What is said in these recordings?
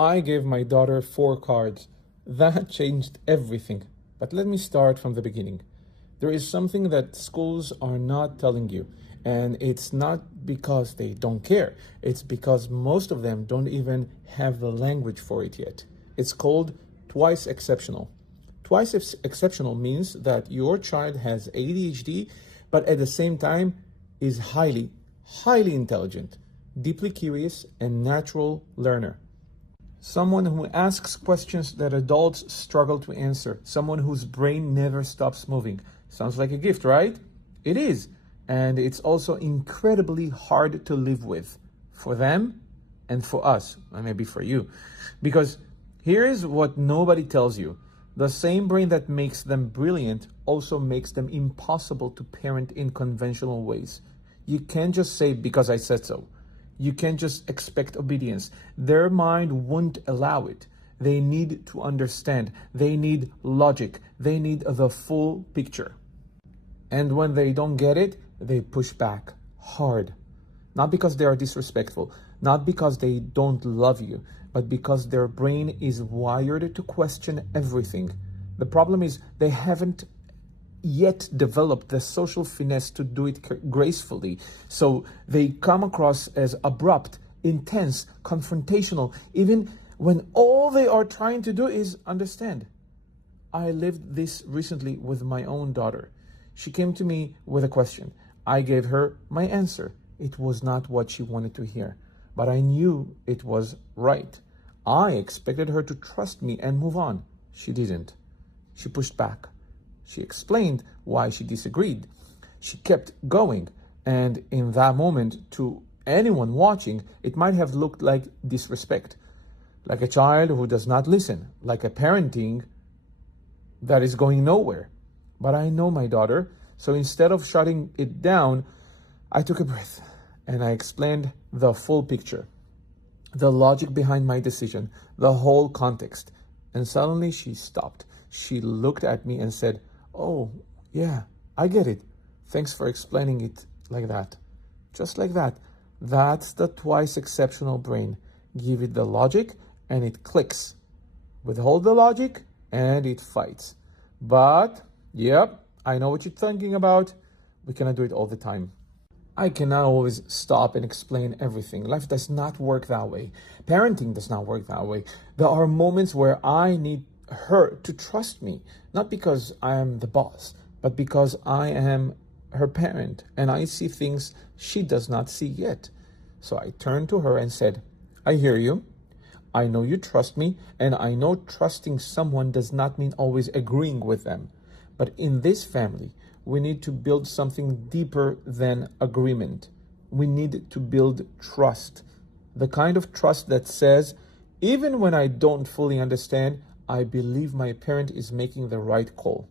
I gave my daughter 4 cards. That changed everything. But let me start from the beginning. There is something that schools are not telling you, and it's not because they don't care. It's because most of them don't even have the language for it yet. It's called twice exceptional. Twice exceptional means that your child has ADHD, but at the same time is highly, highly intelligent, deeply curious, and natural learner. Someone who asks questions that adults struggle to answer. Someone whose brain never stops moving. Sounds like a gift, right? It is. And it's also incredibly hard to live with. For them and for us, and maybe for you. Because here is what nobody tells you. The same brain that makes them brilliant also makes them impossible to parent in conventional ways. You can't just say, because I said so. You can't just expect obedience. Their mind won't allow it. They need to understand. They need logic. They need the full picture. And when they don't get it, they push back hard. Not because they are disrespectful, not because they don't love you, but because their brain is wired to question everything. The problem is they haven't yet developed the social finesse to do it gracefully. So they come across as abrupt, intense, confrontational, even when all they are trying to do is understand. I lived this recently with my own daughter. She came to me with a question. I gave her my answer. It was not what she wanted to hear, but I knew it was right. I expected her to trust me and move on. She didn't. She pushed back. She explained why she disagreed. She kept going. And in that moment, to anyone watching, it might have looked like disrespect. Like a child who does not listen. Like a parenting that is going nowhere. But I know my daughter. So instead of shutting it down, I took a breath and I explained the full picture. The logic behind my decision. The whole context. And suddenly she stopped. She looked at me and said, "Oh, yeah, I get it. Thanks for explaining it like that." Just like that. That's the twice exceptional brain. Give it the logic and it clicks. Withhold the logic and it fights. But, yep, I know what you're thinking about. We cannot do it all the time. I cannot always stop and explain everything. Life does not work that way. Parenting does not work that way. There are moments where I need her to trust me, not because I am the boss, but because I am her parent and I see things she does not see yet. So I turned to her and said, "I hear you. I know you trust me, and I know trusting someone does not mean always agreeing with them. But in this family, we need to build something deeper than agreement. We need to build trust. The kind of trust that says, even when I don't fully understand, I believe my parent is making the right call."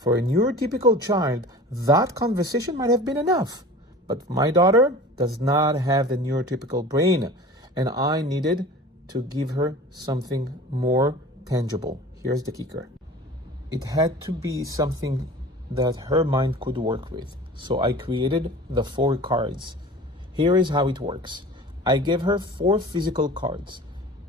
For a neurotypical child, that conversation might have been enough. But my daughter does not have the neurotypical brain, and I needed to give her something more tangible. Here's the kicker. It had to be something that her mind could work with. So I created the 4 cards. Here is how it works. I gave her 4 physical cards.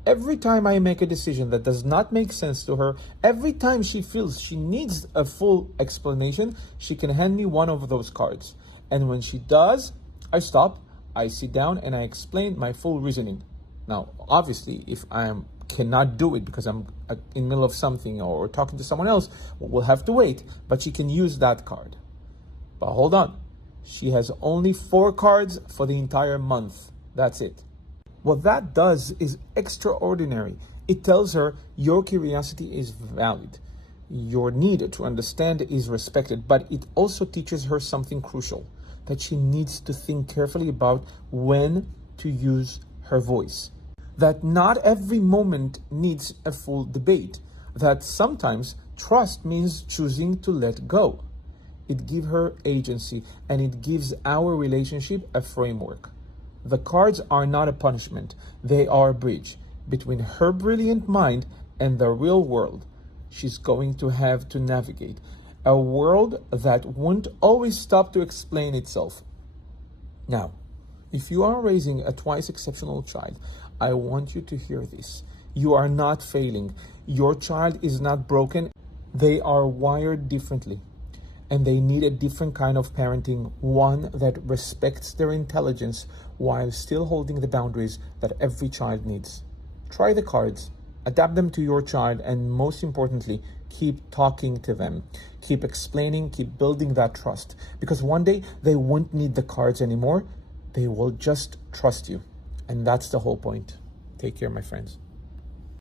Every time I make a decision that does not make sense to her, every time she feels she needs a full explanation, she can hand me one of those cards. And when she does, I stop, I sit down, and I explain my full reasoning. Now, obviously, if I cannot do it because I'm in the middle of something or talking to someone else, we'll have to wait. But she can use that card. But hold on. She has only 4 cards for the entire month. That's it. What that does is extraordinary. It tells her your curiosity is valid. Your need to understand is respected, but it also teaches her something crucial, that she needs to think carefully about when to use her voice. That not every moment needs a full debate. That sometimes trust means choosing to let go. It gives her agency, and it gives our relationship a framework. The cards are not a punishment. They are a bridge between her brilliant mind and the real world she's going to have to navigate. A world that won't always stop to explain itself. Now, if you are raising a twice exceptional child, I want you to hear this. You are not failing. Your child is not broken. They are wired differently, and they need a different kind of parenting, one that respects their intelligence while still holding the boundaries that every child needs. Try the cards, adapt them to your child, and most importantly, keep talking to them. Keep explaining, keep building that trust. Because one day they won't need the cards anymore. They will just trust you. And that's the whole point. Take care, my friends.